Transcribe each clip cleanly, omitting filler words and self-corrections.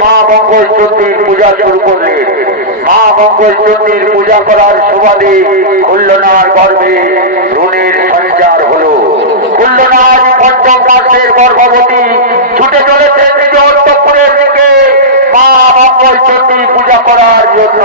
মা মঙ্গল চণ্ডীর পূজা শুরু করলেন। মা মঙ্গল চণ্ডীর পূজা করার সুবাদে খুল্লনার গর্ভে ভ্রূণের সঞ্চার হলো। খুল্লনা পঞ্চম মাসের গর্ভবতী ছুটে চলেছে নিজ অন্তঃপুরের দিকে মা মঙ্গল চণ্ডী পূজা করার জন্য।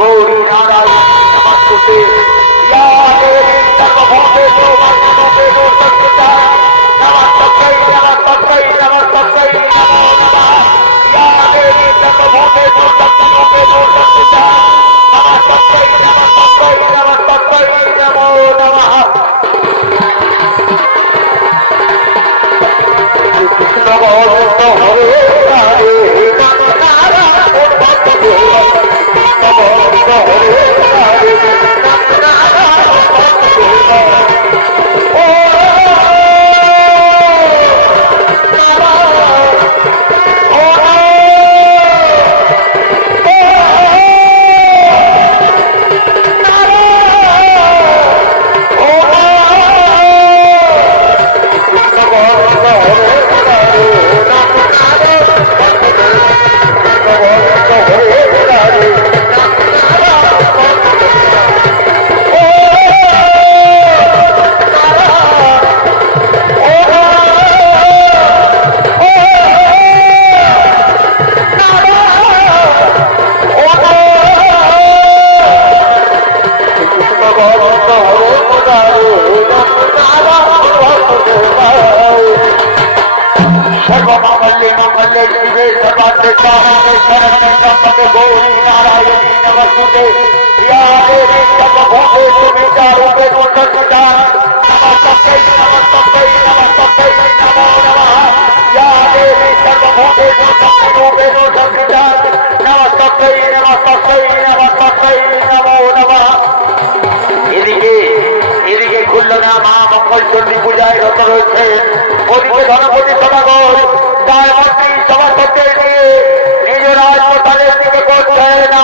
गौरी नारायण नमस्ते या देवी सर्वभूते नमस्ते नमस्ते नमस्ते नमस्ते नमो नमः या देवी सर्वभूते नमस्ते नमस्ते नमस्ते नमो नमः कृष्ण गोविंद हरे हरे गौरी नारायण नमस्ते या देवी सर्वभूते नमस्ते नमस्ते नमस्ते नमो नमः या देवी सर्वभूते नमस्ते नमस्ते नमो नमः। এদিকে খুল্লনা মা মঙ্গল চণ্ডী পূজায় রত রয়েছে। ওদিকে ধনপতি সভাগর দায় মন্ত্রী সভাপতিদের নিয়ে নিজ রাজপ্রসাদের দিকে করছে না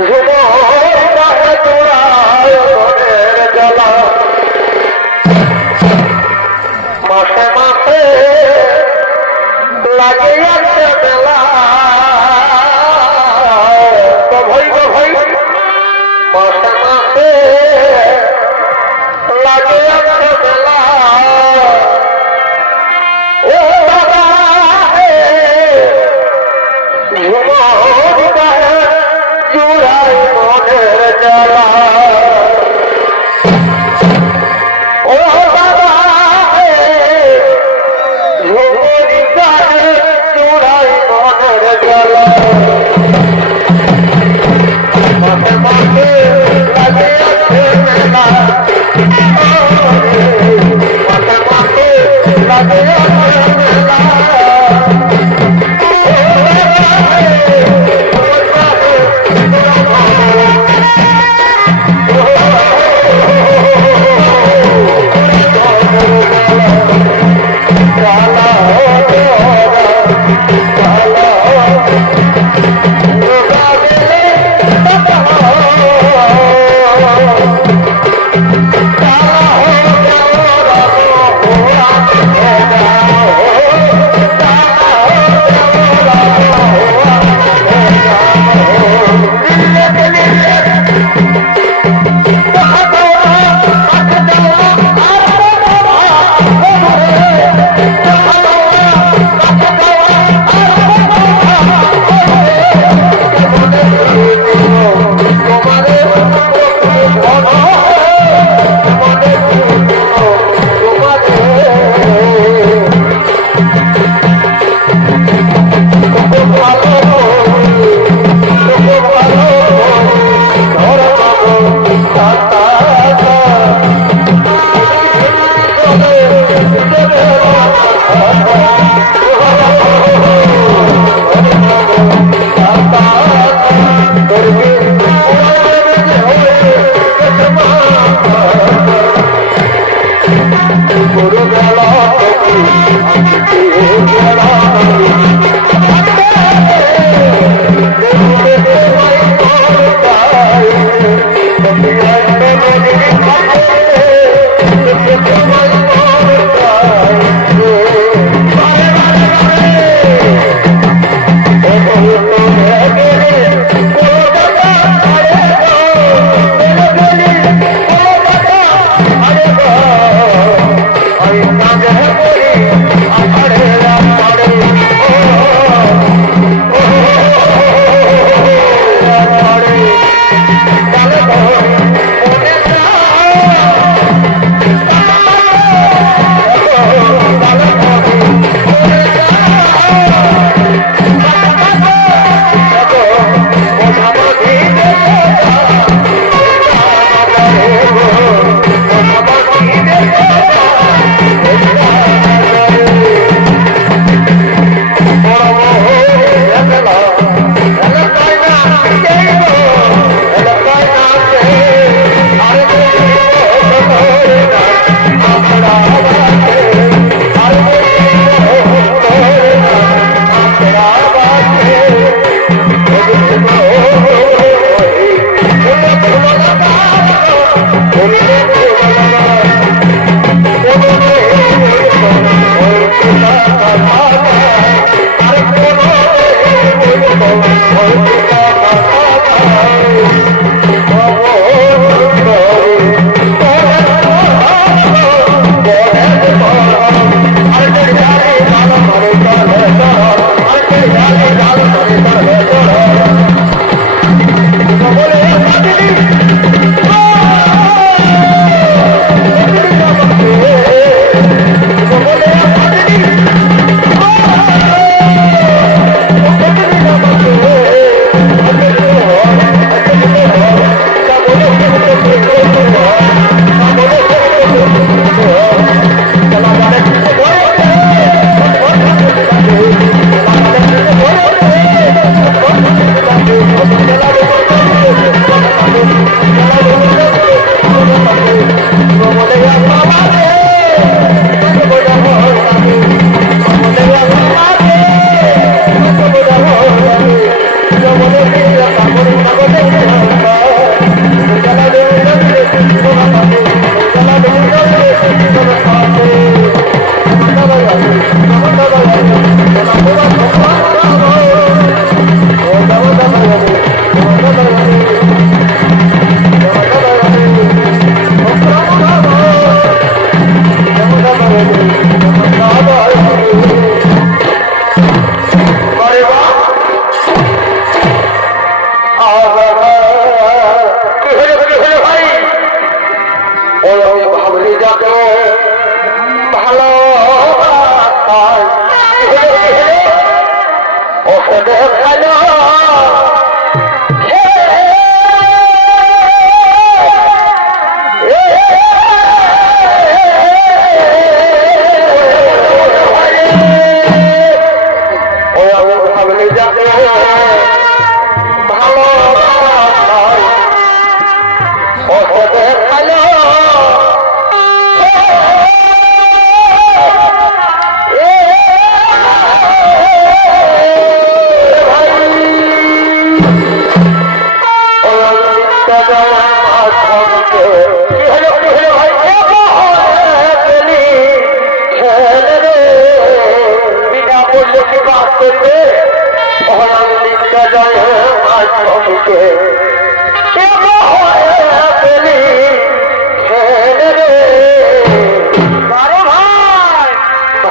যুব তোরা মাসে মাসে লাগে আছে বেলা ও বাবা জুড়াই মনের জ্বালা ও বাবা জুড়াই মনের জ্বালা মাসে মাসে লাগে আছে মেলা মাসে মাসে লাগে আছে মেলা ওই ভাবলি যাকে ভালো ওষুধে ভালো ভাবলি যাকে ভালো ওষুধে ভালো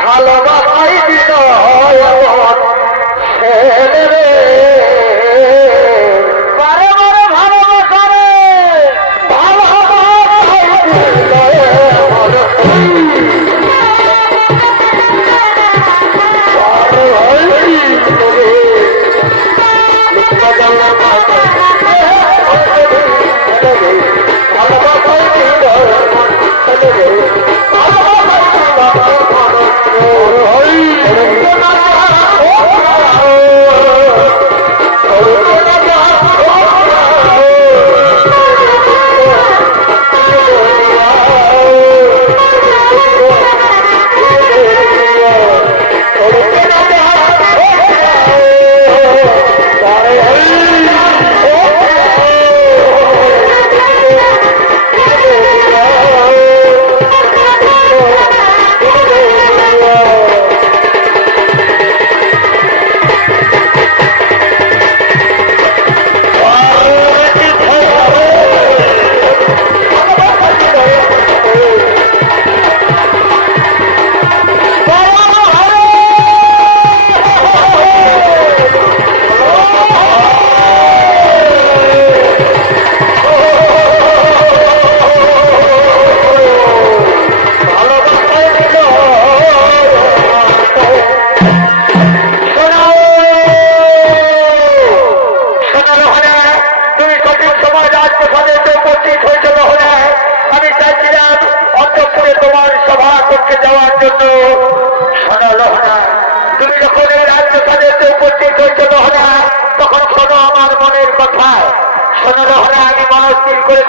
ভালোবাসাই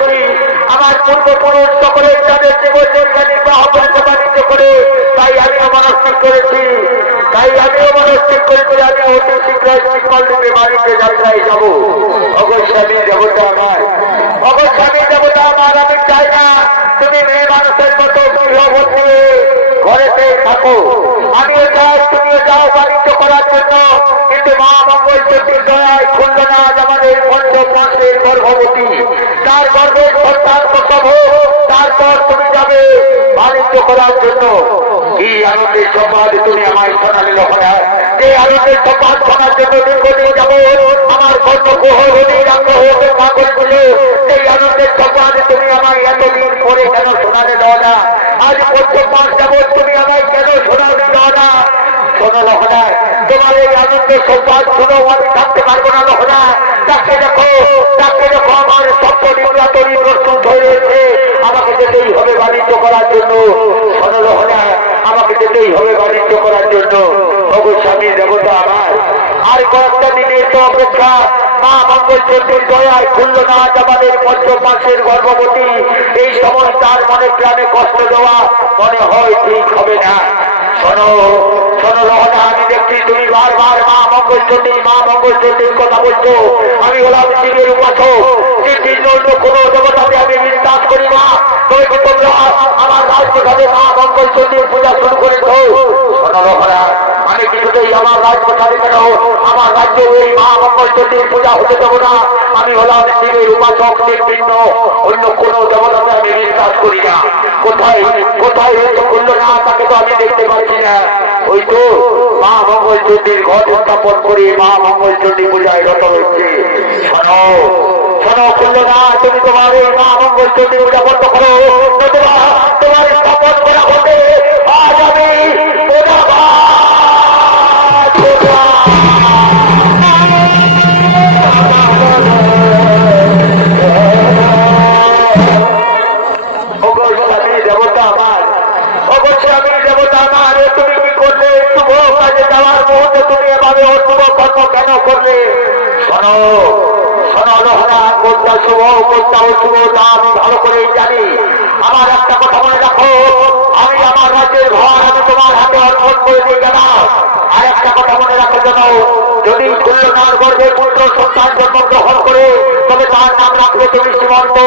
দিন আমার পূর্বপুরুষ সকলে তাদের জীবন করে তাই আমি অমানস্তিক করেছি আমি অতি শীঘ্রই শিক্ষালরূপে বাড়িতে যাত্রায় যাব। অবশ্যই দেবতা আমার আমি চাই না তুমি মেয়ে মানুষের মতো গৃহবন্দী ঘরেতে থাকো। আমিও চাই তুমিও যাও বাণিজ্য করার জন্য, কিন্তু মা মঙ্গল চতুর দয়ায় খুলল না আমাদের পঞ্চম মাসের গর্ভবতী, তার গর্ভের সন্তান প্রসব হোক, তারপর তুমি যাবে বাণিজ্য করার জন্য। কি আনন্দের সংবাদ তুমি আমায় শোনালে লোকেরা, যে আনন্দের সংবাদ শোনার জন্য দীর্ঘদিন যাব আমার পাগলগুলো, সেই আনন্দের সংবাদ তুমি আমায় এতদিন পরে কেন শোনালে দাও না? আজ পঞ্চম মাস যাব তুমি আমায় কেন শোনালে দাও না? শোনো লোকেরা, তোমার এই আনন্দের সংবাদ শোনো আমি থাকতে পারবো না লোকেরা। তাকে দেখো আমার সত্য নিম্নাতরী প্রস্তুত হয়েছে, আমাকে যেতেই হবে বাণিজ্য করার জন্য। শোনো লোকেরা, আমাকে যেতেই হবে বাণিজ্য করার জন্য। স্বামী দেবতা আমার আর কয়েকটা দিনের তো অপেক্ষা। মা মঙ্গল চন্দ্রের দয়ায় খুলল না আমাদের পঞ্চম মাসের গর্ভবতী। এই সময় তার মনে প্রাণে কষ্ট দেওয়া মনে হয় ঠিক হবে না। শোনো রহনা, আমি দেখছি তুমি বারবার মা মঙ্গল চন্দ্রের কথা বলছো। আমি হলাম শিবের উপাসক, অন্য কোনো দেবতাকে আমি বিশ্বাস করি না। তোমরা আমার রাজপ্রসাদে মা মঙ্গল চন্দ্রের পূজা শুরু করেছো। শোনো রহনা, আমি কিছুতেই আমার রাজপ্রসাদে কেন আমার রাজ্যে এই মা মঙ্গল চন্দ্রের পূজা হতে দেবো না। আমি হলাম শিবের উপাসক, ভিন্ন অন্য কোন দেবতাকে আমি বিশ্বাস করি না। কোথায় হয়তো করলো না, তাকে তো আমি দেখতে পাচ্ছি না। ওই তো মা মঙ্গল চন্দ্রের ঘট স্থাপন করে মা মঙ্গল চন্দ্রী পূজায় রত হচ্ছে। শোনো শোনো খুলনা, তুমি তোমার এই মা মঙ্গল চণ্ডী পূজা বন্ধ করো, নতুবা তোমার শপথ করা হতে আজ আমি দেবতা আমার, অবশ্যই আমি দেবতা আমার। তুমি কি করলে? শুভ কাজে যাওয়ার মুহূর্তে তুমি এভাবে অশুভ কর্ম কেন করলে? শোনো শোনো লোহরা, কোনটা শুভ কোনটা অশুভ তা আমি ভালো করেই জানি। আমার একটা কথা মনে রাখো, আমি আমার রাজ্যের ঘর আমি তোমার হাতে অর্পণ করে দিয়ে গেলাম। আর একটা কথা মনে রাখো যেন, যদি খুলনার গর্ভে পুত্র সন্তান জন্মগ্রহণ করে তবে তার নাম রাখবে তুমি শ্রীমন্ত,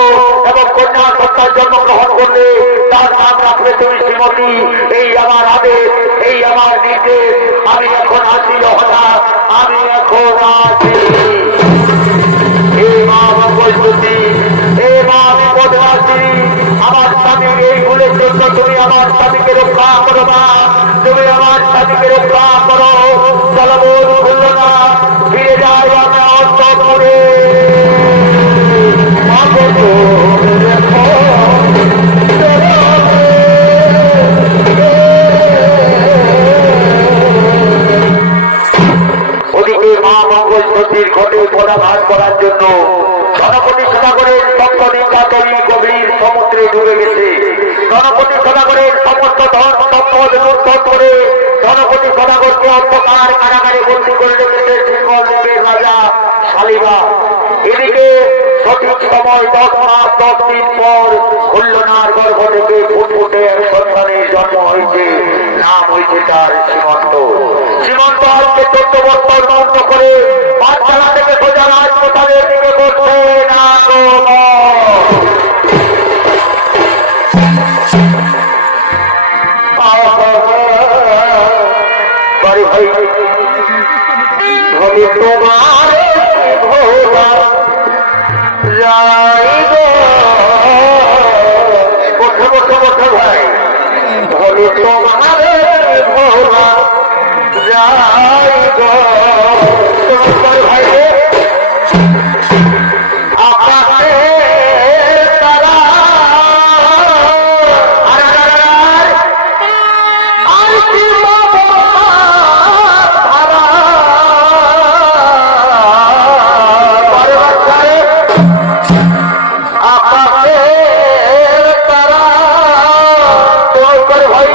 এবং কন্যা সন্তান জন্মগ্রহণ করলে তার নাম রাখবে তুমি শ্রীমতী। এই আমার আদেশ, এই আমার নির্দেশ। আমি এখন আসি লোহরা, আমি এখন আসি। হে মা মঙ্গলবতী, হে মা বিপদবাসী, আমার স্বামীর এই ভুলের জন্য তুমি আমার স্বামীকে রক্ষা করো না, তুমি আমার স্বামীকে রক্ষা করো। চলবোধ ভুলল না, ফিরে যাই আমরা অন্তপুরে। ওদিকে মা মঙ্গল চণ্ডীর ঘটে পদাঘাত করার জন্য গণপতি সদাগরের সপ্তদিকা তরি গভীর সমুদ্রে ডুবে গেছে। গণপতি সদাগরের সমস্ত ধন সম্পদ লুণ্ঠন করে গণপতি সদাগরকে অন্ধকার কারাগারে বন্দী করে রেখেছে সিংহল দ্বীপের রাজা শালিবা। এদিকে সঠিক সময় 10 মাস 10 দিন পর খুলনার গর্ভ থেকে ফুটফুটে এক সন্তানের জন্ম হয়েছে। নাম হয়েছে তার সীমন্ত। সীমন্ত আজকে 14 বছর নষ্ট করে পাঠশালা থেকে সোজা রাজপ্রসাদের দিকে বসছে না তোমার ভোলা যাই গো, বসে বসে বসে ভাই, বলি তোমার ভোলা যাই গো তোমার ভাই। আকাশে তারা আর কি আকাশে তারা তোর ভাই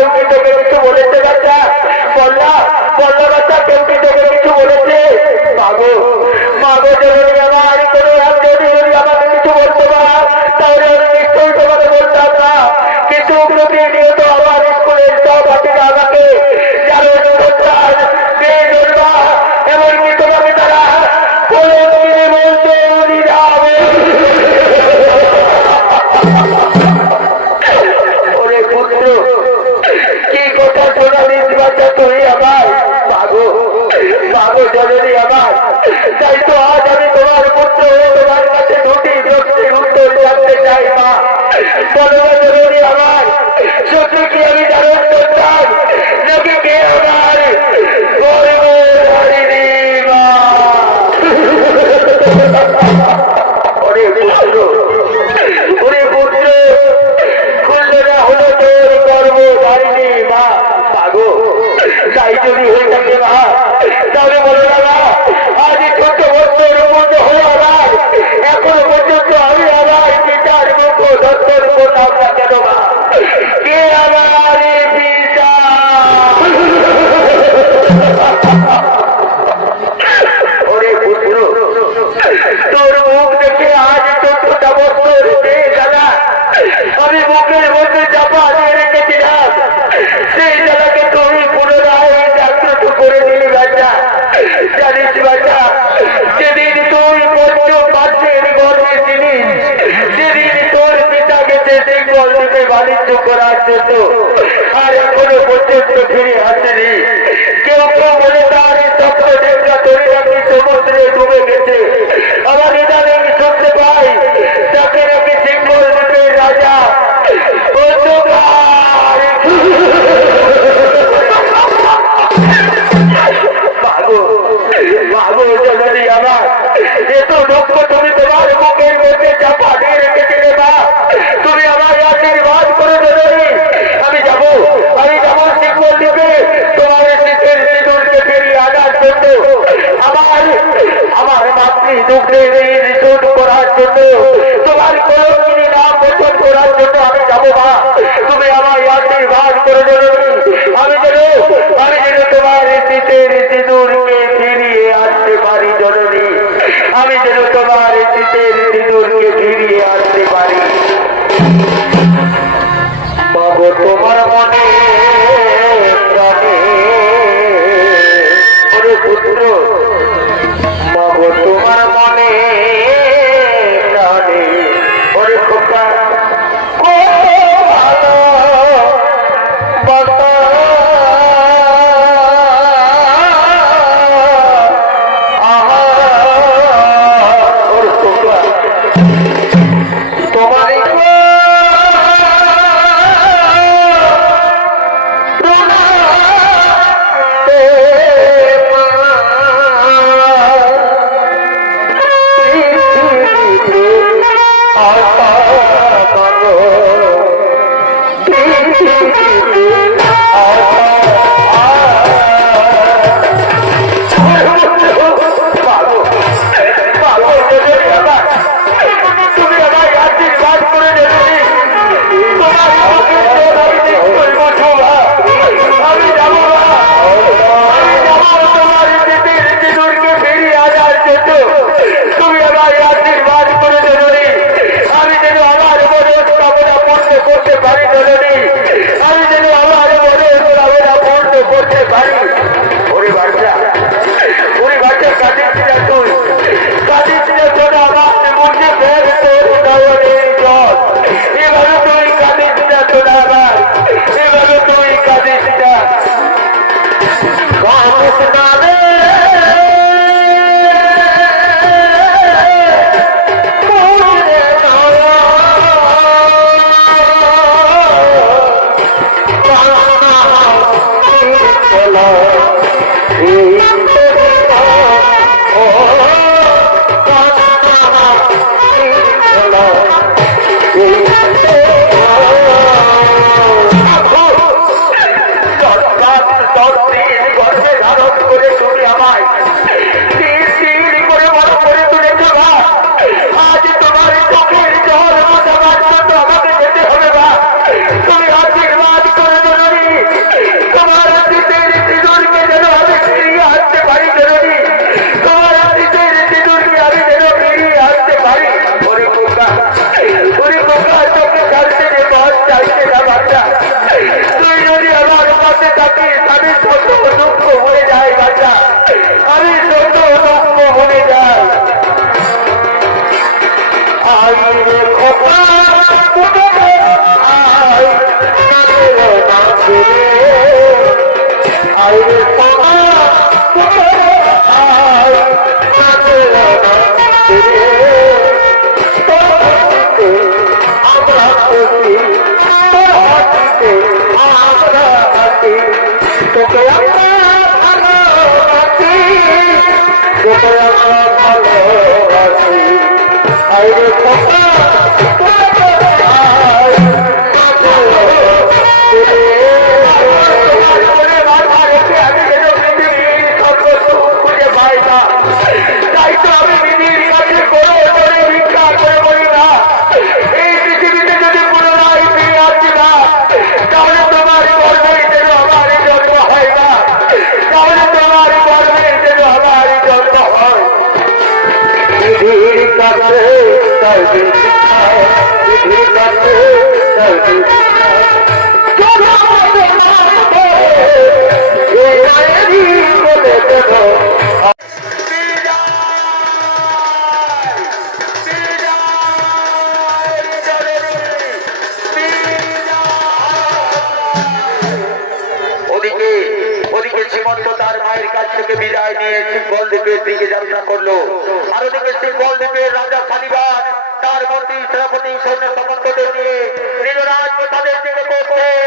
কেউ কি তোকে কিছু বলেছে বাচ্চা? বললা বললা বাচ্চা, কেউ কি তোকে কিছু বলেছে? মাগো মাগো জননী আমার, কোনো যদি আমাকে কিছু বলতো না তাহলে আমি নিশ্চয়ই তোমাকে বলতাম না। কিন্তু প্রতিনিয়ত আমার স্কুলের সব বাচ্চারা আমাকে এমনকি তোমাকে তারা বলে বলছে ওরে পুত্র, কি কথা শোনালিস বাচ্চা তুই আমার? মাগো মাগো জননী আমার, তাই তো আজ আমি তোমার পুত্র হয়ে তোমার কাছে দুটি প্রশ্নের উত্তর জানতে চাই। মা বলো জননী আমার, সত্যি কি আমি জানার সন্তান নাকি কে আমার গর্ভধারিণী মা? ওরে পুত্র, ওরে পুত্র, খুলনা হলো তোর গর্ভধারিণী মা। মাগো তাই যদি হয়ে থাকে মা, তাহলে বলো না মা, আজ ছোট বছর মতো হয়ে আমার এখনো পর্যন্ত আমি আমার পিতার মুখ দর্শন করলাম না কেন মা? কে আমার পিতা? ওরে পুত্র, তোর মুখ দেখে আজ 14টা বছর সেই জ্বালা আমি মুখের মধ্যে চাপা দিয়ে রেখেছিলাম, সেই জ্বালাকে তুমি পুনরায় জাগ্রত করে দিলি বাচ্চা। জানিস বাচ্চা, যেদিন তুই পঞ্চম মাসের গর্ভে ছিলি সেদিন তোর পিতা গেছে সিঙ্গল দ্বীপে বাণিজ্য করার জন্য, আর এখনো পর্যন্ত ফিরে আসেনি। কেউ কেউ বলে তার স্বপ্ন দেখা তৈরি নাকি সমুদ্রে ডুবে গেছে। আমার ইদানিং শুনতে পাই তাকে নাকি সিঙ্গল দ্বীপের রাজা বাবু জননী আমার, এত দুঃখ তুমি তোমার মুখের মধ্যে চাপা দিয়ে রেখেছিলে না। তুমি আমার আশীর্বাদ করে জননী, আমি যাবো সিঙ্গল দ্বীপে তোমার শীতের সিঁদুরকে ফিরিয়ে আনার জন্য, আমার মাতৃ দুঃখের রিসোর্ট করার জন্য, তোমার কলঙ্কিনী নাম মোচন করার জন্য আমি যাবো মা। তুমি আমার আশীর্বাদ করে জননী, আমি যেন তোমার শীতের সিঁদুরকে ফিরিয়ে আনতে পারি জননী, আমি যেন তোমার শীতের সিঁদুরকে ফিরিয়ে আনতে পারি। বাবু তোমার মনে প্রাণে, ওরে পুত্র, বাবু তোমার মনে প্রাণে, ওরে খোকা ভালো বাবা তোমার বিদায় নিয়ে সিংহল দ্বীপের দিকে যাত্রা করলো। আর ওদিকে সিংহল দ্বীপের রাজা শালিবান তার মন্ত্রী সেনাপতি সৈন্য সামন্তদের নিয়ে নিজ রাজপ্রাসাদের দিকে পৌঁছলেন।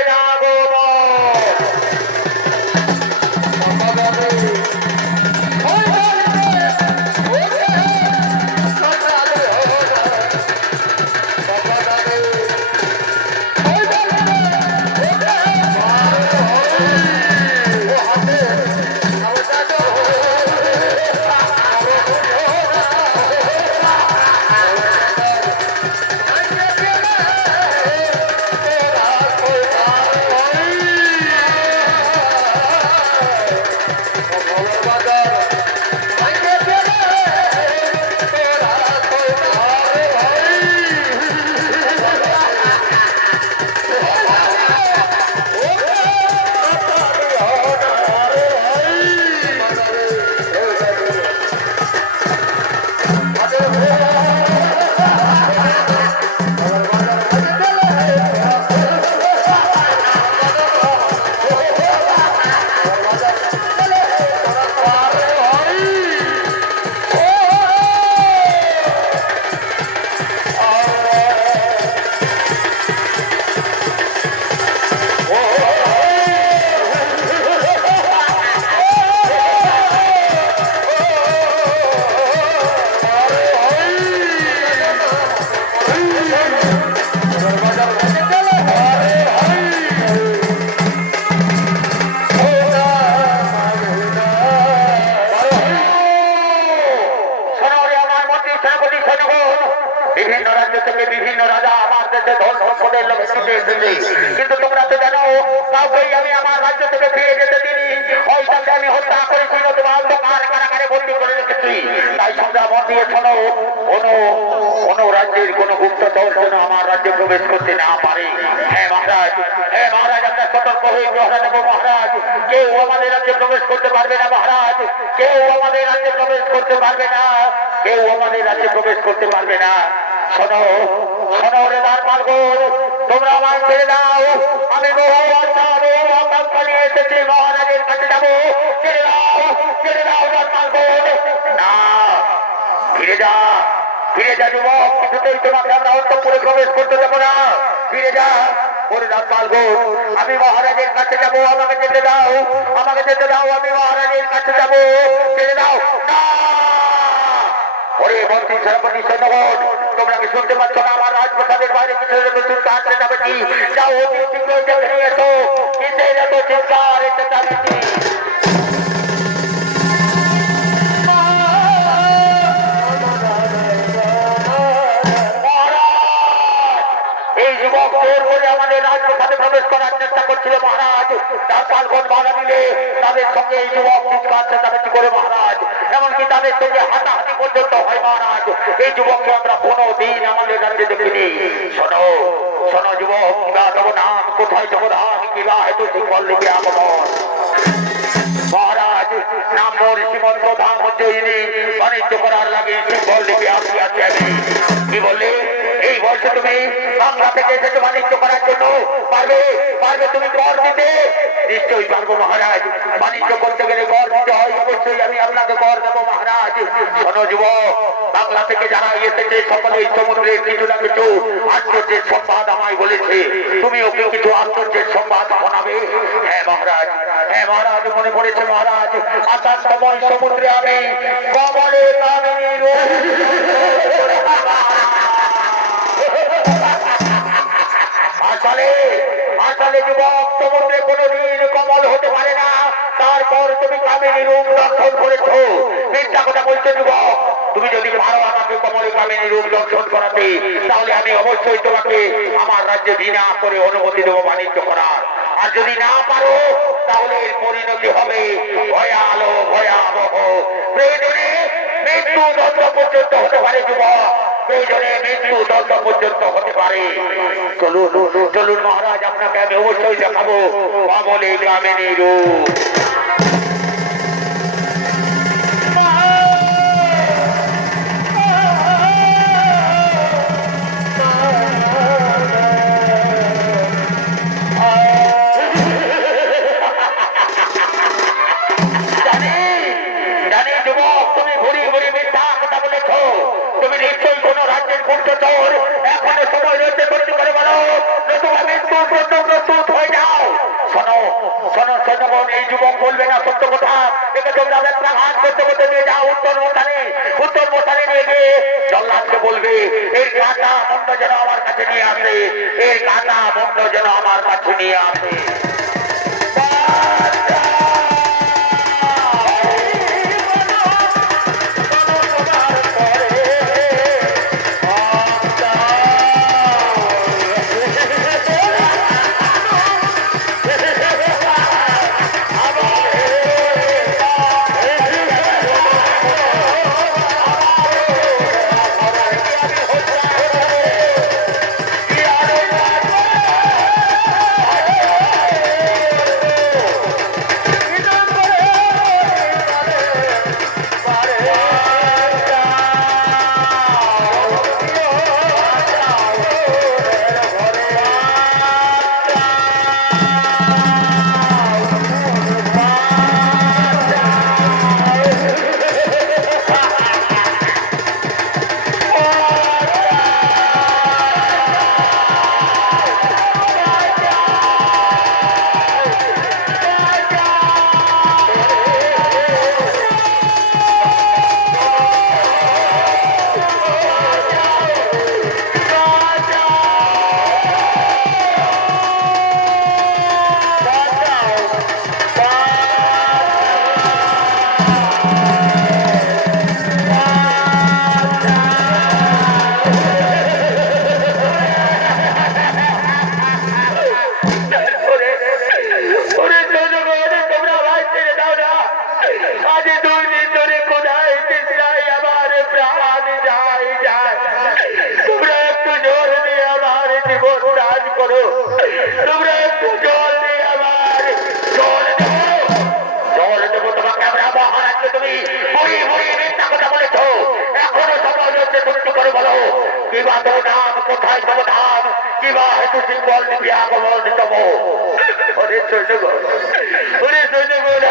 বিভিন্ন রাজ্য থেকে বিভিন্ন রাজা আমার দেশে ধন সম্পদের লোভে ছুটে এসেছে, কিন্তু তোমরা তো জানো কাউকেই আমি আমার রাজ্য থেকে ফিরে যেতে দিইনি। ওই তাকে আমি হত্যা করেছি, নতুবা অন্ধকার কারাগারে বন্দী করে রেখেছি। তাই তোমরা মত দিয়ে শোনো, কোনো রাজ্যের কোনো গুপ্তচর যেন আমার রাজ্যে প্রবেশ করতে না পারে। হ্যাঁ মহারাজ, হ্যাঁ মহারাজ, আমরা সতর্ক হয়ে প্রহরা দেবো মহারাজ। কেউ আমাদের রাজ্যে প্রবেশ করতে পারবে না মহারাজ, কেউ আমাদের রাজ্যে প্রবেশ করতে পারবে না, কেউ আমাদের রাজ্যে প্রবেশ করতে পারবে না। শোনো শোনো রে দারপালগণ, তোমরা আমায় ছেড়ে দাও। আমি বহু আশা বহু আকাঙ্ক্ষা নিয়ে এসেছি, মহারাজের কাছে যাবো। ছেড়ে দাও দারপালগণ। না, ফিরে যা যুবক, কিছুতেই তোমাকে আমরা অন্তঃপুরে প্রবেশ করতে দেবো না। ফিরে যা ওরে দারপালগণ, আমি মহারাজের কাছে যাবো, আমাকে যেতে দাও, আমি মহারাজের কাছে যাবো। ছেড়ে দাও না। ওরে মন্ত্রী সেনাপতি সৈন্যগণ, তোমরা কি শুনতে পাচ্ছ না? আমার রাজপ্রাসাদের বাইরে কিছু নতুন কাজে যাবে কি? যাও অতি শীঘ্র দেখে নিয়ে এসো। কিসের এত চিৎকার, এতে দাবি কি? এই যুবক জোর করে আমাদের রাজপ্রাসাদে প্রবেশ করার চেষ্টা করছিল মহারাজ। দারপালগণ বাধা দিলে তাদের সঙ্গে এই যুবক চিৎকার চেঁচামেচি করে মহারাজ, এমনকি তাদের সঙ্গে হাতাহাতি পর্যন্ত হয় মহারাজ। এই যুবককে আমরা কোনোদিন আমাদের রাজ্যে দেখিনি। শোনো শোনো যুবক, কিবা তব নাম, কোথায় তব ধাম, কিবা হেতু সিংহল লিপি আগমন। মহারাজ, নাম মোর সীমন্ত ধাম হচ্ছে বাণিজ্য করার লাগে সিংহল লিপি আসিয়াছে আমি। কি বললে? এই বয়সে তুমি বাংলা থেকে এসেছো বাণিজ্য করার জন্য? পারবে তুমি কর দিতে? নিশ্চয়ই পারবো মহারাজ। বাণিজ্য করতে গেলে কর দিতে হয়, অবশ্যই আমি আপনাকে কর দেবো মহারাজ। শোনো যুবক, বাংলা থেকে যারা এসেছে সকলেই সমুদ্রের কিছু না কিছু আশ্চর্যের সংবাদ আমায় বলেছে। তুমি ওকে কিছু আশ্চর্যের সংবাদ শোনাবে? হ্যাঁ হ্যাঁ মহারাজ, মনে পড়েছে মহারাজ, আকাশময় সমুদ্রে আমি কমলে কামিনী রূপ আসলে আসলে যুবক, সমুদ্রে কোনোদিন কমল হতে পারে না, তারপর তুমি কামিনী রূপ দর্শন করেছো। মিথ্যা কথা বলছো যুবক। তুমি যদি পারো আমাকে কমলে কামিনী রূপ দর্শন করাতে, তাহলে আমি অবশ্যই তোমাকে আমার রাজ্যে বিনা করে অনুমতি দেবো বাণিজ্য করার। আর যদি না পারো, তাহলে এর পরিণতি হবে ভয়ালো ভয়াবহ। প্রয়োজনে মৃত্যু দণ্ড পর্যন্ত হতে পারে যুবক, প্রয়োজনে মৃত্যু দণ্ড পর্যন্ত হতে পারে। চলুন চলুন মহারাজ, আপনাকে আমি অবশ্যই দেখাবো কমলে কামিনী রূপ। যুবক বলবে না সত্য কথা, একে তোমরা হাত করতে করতে নিয়ে যাও উত্তর মশানে নিয়ে গিয়ে জল্লাদকে বলবে এর কাটা বন্ধ যেন আমার কাছে নিয়ে আসে, এর কাটা বন্ধ যেন আমার কাছে নিয়ে আসে।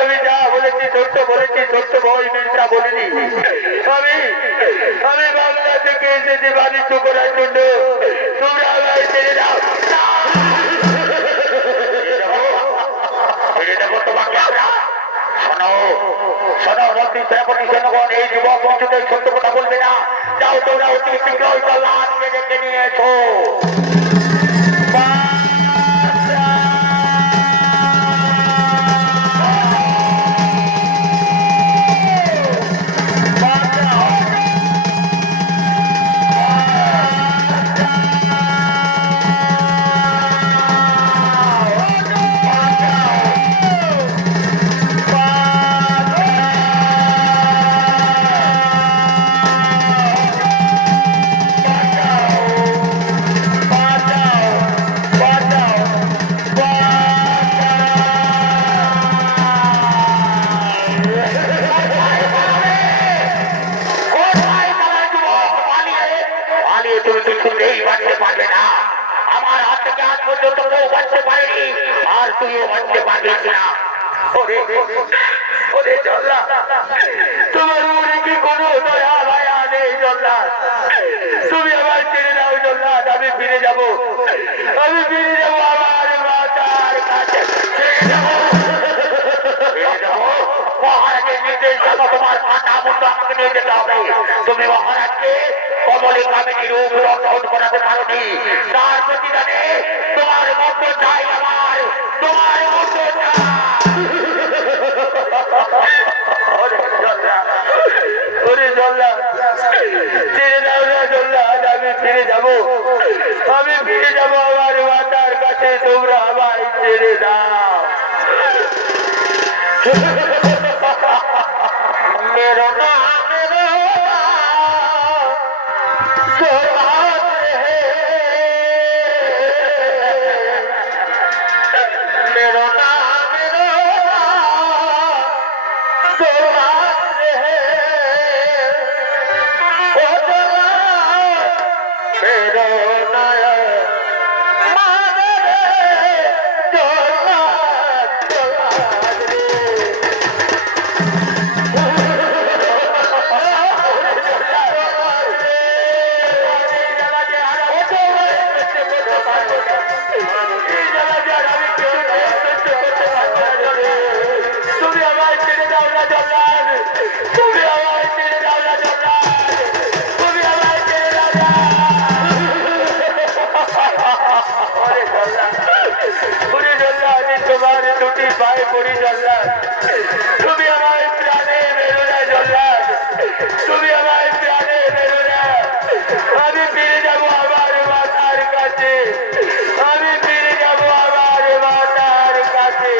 আমি যা বলেছি সত্য বলেছি, সত্য বই মিথ্যা বলিনি। আমি বাংলা থেকে এসেছি বাণিজ্য করার জন্য, তোমরা আমায় ছেড়ে দাও। এই যুবক বংশতে সত্য কথা বলবে না। যাও তোমরা অতি শীঘ্রই জল্লাদকে ডেকে নিয়েছো। তোমার মনে কি কোনো দয়া মায়া নেই জল্লাদ? তুমি আমার ছেড়ে দাও জল্লাদ, আমি ফিরে যাবো আমার মাতার কাছে। ছেড়ে যাবো জানো তোমার ফাটা মুন্ড আমাকে নিয়ে যেতে হবে। তুমি মহারাজকে কমলে কামিনী রূপ রক্ষণ করাতে পারোনি, তার প্রতিদানে তোমার মুন্ড চাই আমার, তোমার মুন্ড চাই। ওরে জল্লা ছেড়ে দাও না জল্লা, আমি ফিরে যাবো, আমি ফিরে যাবো আমার মাতার কাছে, তোমরা আমায় ছেড়ে দাও। मेरा नाम मेरा नाम मेरा नया পায়ে পড়ি জল্লাদ, তুমি আমায় প্রাণে মেরো না জল্লাদ, তুমি আমায় প্রাণে মেরো না। আমি ফিরে যাবো আমার মাতার কাছে, আমি ফিরে যাবো আমার মাতার কাছে,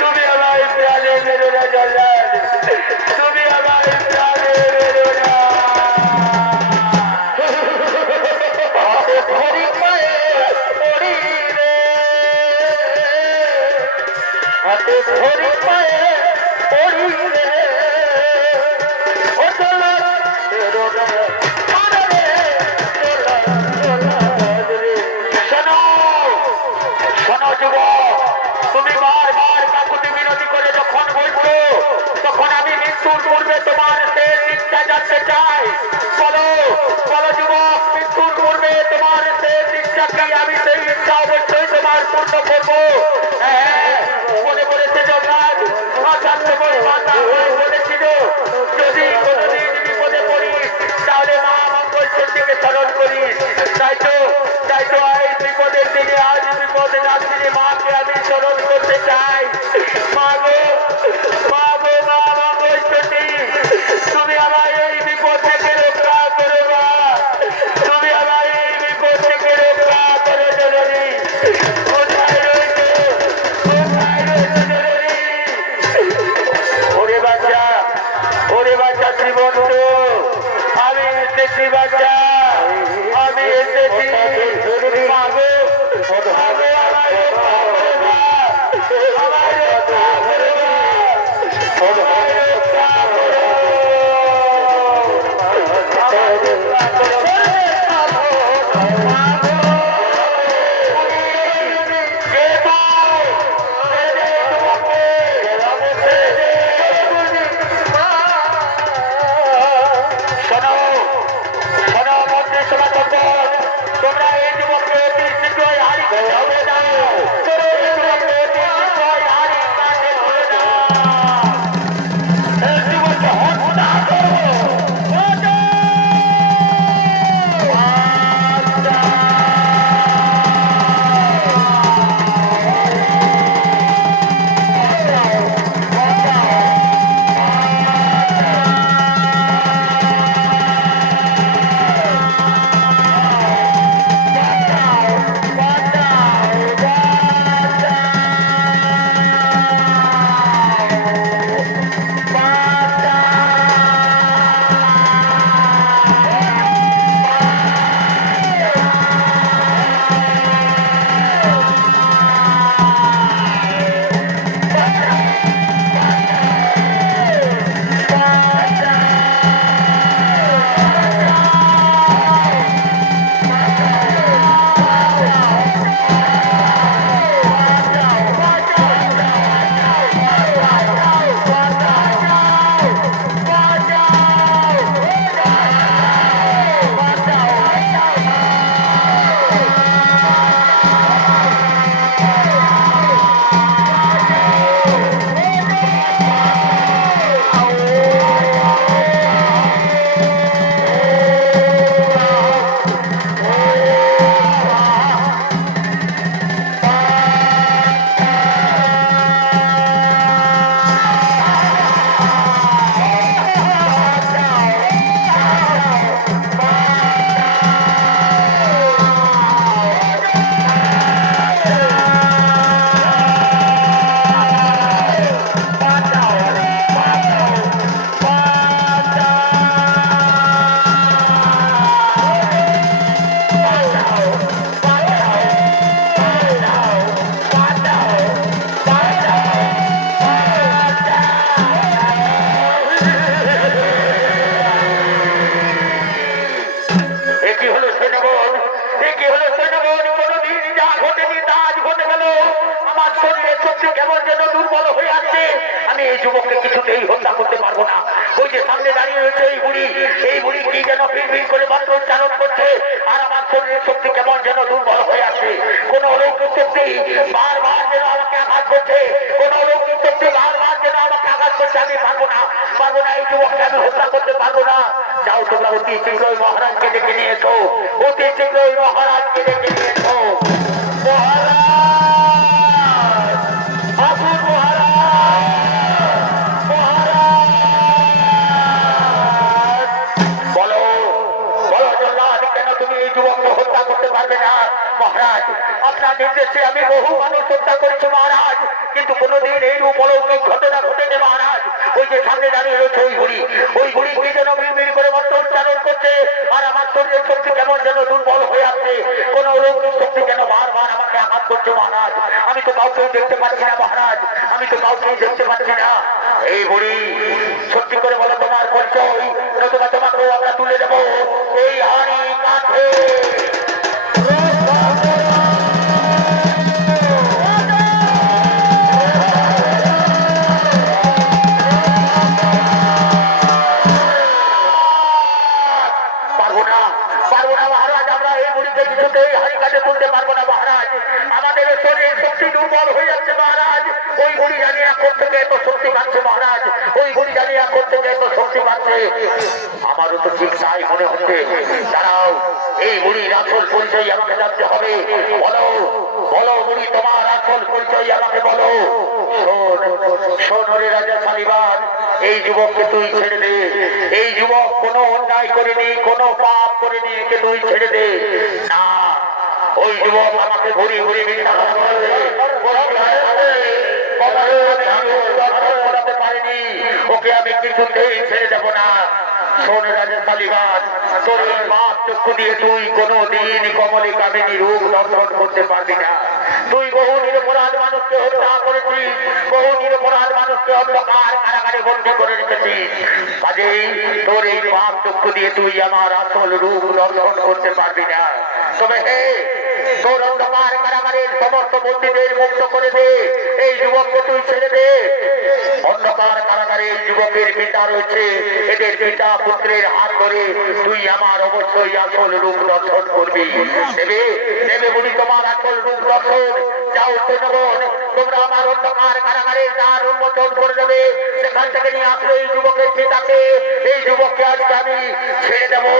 তুমি আমায় প্রাণে মেরো না জল্লাদ, তুমি আমায় প্রাণে মেরো না। হাতে ধরি পায়ে পড়ি রে, ও চলা শোনো শোনো যুবক, তুমি বারবার কাকুতি বিনতি করে যখন বলছো, তখন আমি মৃত্যুর পূর্বে তোমার শেষ ইচ্ছা জানতে চাই। বলো বলো যুবক, মৃত্যুর পূর্বে তোমার শেষ ইচ্ছা কি? আমি সেই ইচ্ছা অবশ্যই তোমার পূর্ণ করবো। মনে পড়েছে জগন্নাথ আচার্য মাতা বলেছিল, যদি কোনদিন বিপদে পড়ি তাহলে মা মঙ্গল চণ্ডীকে স্মরণ করি। তাই তো আজ বিপদের দিনে, আজ বিপদে রাত্রি মাকে আমি স্মরণ করতে চাই। মা গো মা মঙ্গল চণ্ডী, তুমি আমার এই বিপদ থেকে রক্ষা করো মা, তুমি আমার এই বিপদ থেকে রক্ষা করো জননী। কোথায় রয়েছে ওরে বাচ্চা শ্রীবন্ত, আমি এসেছি বাচ্চা, আমি এসেছি। মাগো আমায় রক্ষা করো মা, আমায় রক্ষা করো মা। শক্তি কেমন যেন দুর্বল হয়ে আসছে। আমি এই যুবককে কিছুতেই হত্যা করতে পারবো না। ওই যে সামনে দাঁড়িয়ে রয়েছে এই বুড়ি কি যেন ভিড় করে মাত্র উচ্চারণ করছে, আর আমার শরীরের শক্তি কেমন যেন দুর্বল হয়ে আসছে। কোন অলৌকিক শক্তি বারবার যেন আমাকে আঘাত করছে, কোন অলৌকিক শক্তি বারবার যেন আমাকে আঘাত করছে। আমি পারবো না এই যুবককে আমি হত্যা করতে পারবো না। যাও তোমরা অতি শীঘ্রই মহারাজকে ডেকে নিয়ে এসো, অতি শীঘ্রই মহারাজকে ডেকে নিয়ে এসো। মহারাজ আসুন, মহারাজ বলো জল্লাদ, কেন তুমি এই যুবককে হত্যা করতে পারবে না? মহারাজ আপনার নির্দেশে আমি বহু মানুষ হত্যা করেছি মহারাজ, কিন্তু কোনোদিন এইরূপ অলৌকিক ঘটনা ঘটেছে মহারাজ। ওই যে সামনে দাঁড়িয়ে রয়েছে ওই বুড়ি কি যেন বিড় করে মন্ত্র উচ্চারণ করছে, আর আমার শরীরের শক্তি কেমন যেন দুর্বল হয়ে আসছে। কোন অলৌকিক শক্তি যেন বারবার আমাকে আঘাত করছে মহারাজ। আমি তো কাউকে দেখতে পাচ্ছি না মহারাজ, আমি তো কাউকে দেখতে পাচ্ছি না। এই বুড়ি সত্যি করে বলো তোমার পরিচয়, নতুবা তোমাকেও আমরা তুলে দেবো এই হাড়ি কাঠে। তুলতে পারবো না মহারাজ, আমাদের শরীরের শক্তি দুর্বল হয়ে যাচ্ছে মহারাজ। ওই গুলি জানিয়া করতে এত শক্তি পাচ্ছে মহারাজ, ওই গুলি জানিয়া করতে এত শক্তি পাচ্ছে। আমারও তো ঠিক তাই মনে হচ্ছে। দাঁড়াও, এই বুড়ির আসল পরিচয় আমাকে জানতে হবে। বলো বুড়ি, তোমার আসল পরিচয় আমাকে বলো। শোন রে রাজা শালিবান, এই যুবককে তুই ছেড়ে দে। এই যুবক কোনো অন্যায় করেনি, কোনো পাপ করেনি, একে তুই ছেড়ে দে। না, ওই যুবক আমাকে ঘুরি মিথ্যা করাতে পারেনি, ওকে আমি কিছুতেই ছেড়ে দেব না। শোন রাজা শালিবান, তোর এই বাপ চক্ষু দিয়ে তুই কোনদিন কমলে কামিনী রূপ দর্শন করতে পারবি না। তুই বহু নিরপরাধ মানুষকে হত্যা করেছিস, বহু নিরপরাধ মানুষকে অন্ধকার কারাগারে বন্দী করে রেখেছিস। কাজেই তোর এই বাপ চক্ষু দিয়ে তুই আমার আসল রূপ দর্শন করতে পারবি না। তবে হে, তোর অন্ধকার কারাগারের সমস্ত বন্দীদের মুক্ত করে দে, এই যুবককে তুই ছেড়ে দে। অন্ধকার কারাগারে এই যুবকের পিতা রয়েছে, এদের পিতা পুত্রের হাত ধরে তুই আমার অবশ্যই আসল রূপ দর্শন করবি। দেবে বুড়ি তোমার আসল রূপ দর্শন। যাও জনগণ, তোমরা আমার অন্ধকার কারাগারের দ্বার উন্মোচন করে দেবে। সেখান থেকে নিয়ে আসলে এই যুবকের পিতাকে, এই যুবককে আজকে আমি ছেড়ে দেবো।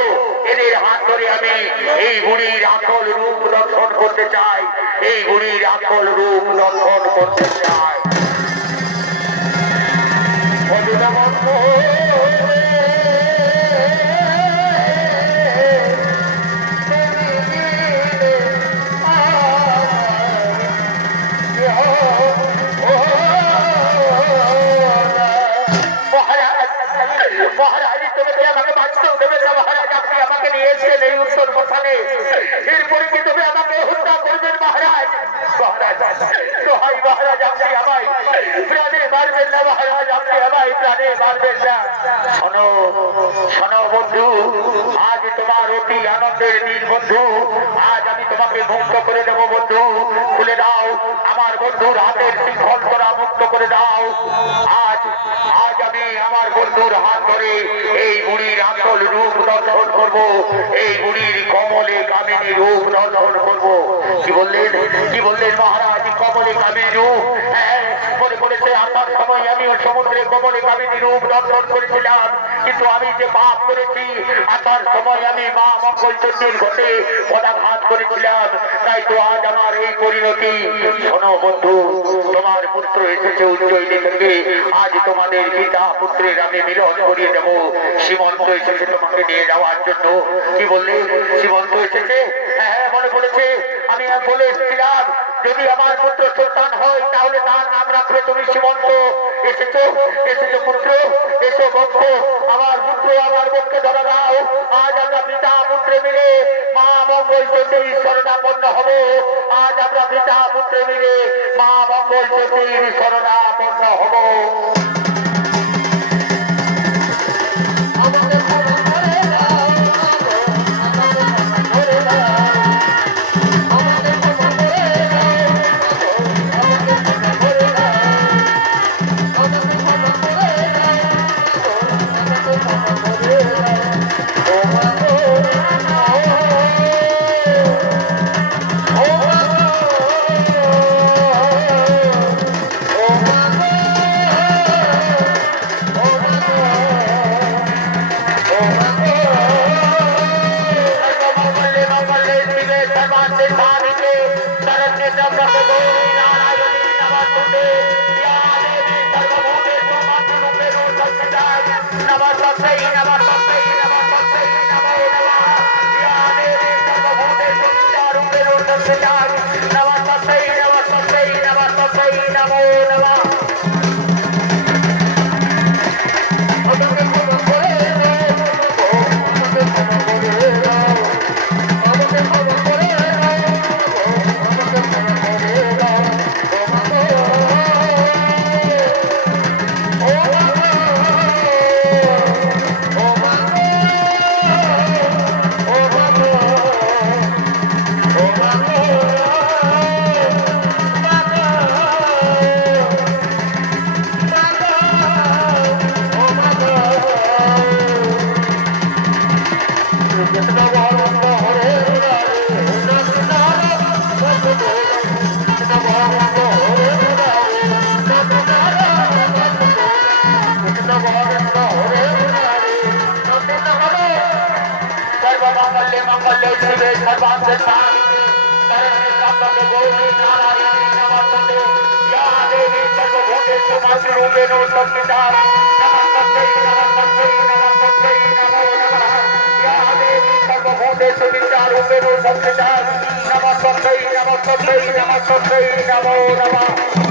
এদের হাত ধরে আমি এই বুড়ির আসল রূপ দর্শন করতে চাই, এই বুড়ির আসল রূপ দর্শন করতে চাই। মহারাজ, তুমি কি আমাকে বাঁচতেও দেবে না মহারাজ? আপনি আমাকে নিয়ে এসেছেন এই উত্তর বসানে, এরপরে কি তুমি আমাকে হত্যা করবেন মহারাজ? দোহাই মহারাজ, আপনি আমায় প্রাণে মারবেন না মহারাজ, আপনি আমায় প্রাণে মারবেন না। শোনো বন্ধু, আজ তোমার অতি আনন্দের দিন বন্ধু। আজ আমি তোমাকে মুক্ত করে দেবো বন্ধু। খুলে দাও আমার বন্ধুর হাতের শৃঙ্খল, তোরা মুক্ত করে দাও। আজ আমি আমার বন্ধুর হাত ধরে এই বুড়ির আসল রূপ দর্শন করবো, এই বুড়ির কমলে কামিনী রূপ দর্শন করবো। কি বললেন মহারাজ? কমলে কামিনী রূপ? হ্যাঁ, মনে করেছে আমার সময় আমিও সমুদ্রে কমলে কামিনী রূপ দর্শন করেছিলাম, কিন্তু আমি যে পাপ করেছি, আমার সময় আমি মা মঙ্গলচণ্ডীর ঘটে পদাঘাত করেছিলাম, তাই তো আজ আমার এই পরিণতি। শোনো বন্ধু, তোমার পুত্র এসেছে উজ্জয়িনী থেকে, আজ তোমাদের পিতা পুত্রের আমি মিলন করিয়ে দেবো। সীমন্ত এসেছে তোমাকে নিয়ে যাওয়ার জন্য। কি বললে? সীমন্ত এসেছে? হ্যাঁ, মনে পড়েছে, আমি বলে এসেছিলাম যদি আমার পুত্র সন্তান হয় তাহলে তার নাম রাখবে তুমি সীমন্ত। এসেছো পুত্র, এসো বন্ধু, আমার পুত্র আমার পক্ষে ধরা দাও। আজ আমরা পিতা পুত্রে মিলে মা মঙ্গলচণ্ডীর শরণাপন্ন হব। আজ আমরা পিতা পুত্রে মিলে মা মঙ্গলচণ্ডীর শরণাপন্ন হব। त्र्यंबके गौरी नारायणी नमस्तुते या देवी सर्वभूतेषु मातृरूपेण संस्थिता नमस्तस्यै नमस्तस्यै नमस्तस्यै नमो नमः या देवी सर्वभूतेषु नित्यारूपेण संस्थिता नमस्तस्यै नमस्तस्यै नमस्तस्यै नमो नमः सर्वमंगल्ये मंगल्ये शिवे सर्वार्थ साधिके शरण्ये त्र्यंबके गौरी नारायणी नमस्तुते या देवी सर्वभूतेषु मातृरूपेण संस्थिता नमस्तस्यै नमस्तस्यै नमस्तस्यै नमो नमः या देवी सर्वभूतेषु नित्यारूपेण संस्थिता नमस्तस्यै नमस्तस्यै नमस्तस्यै नमो नमः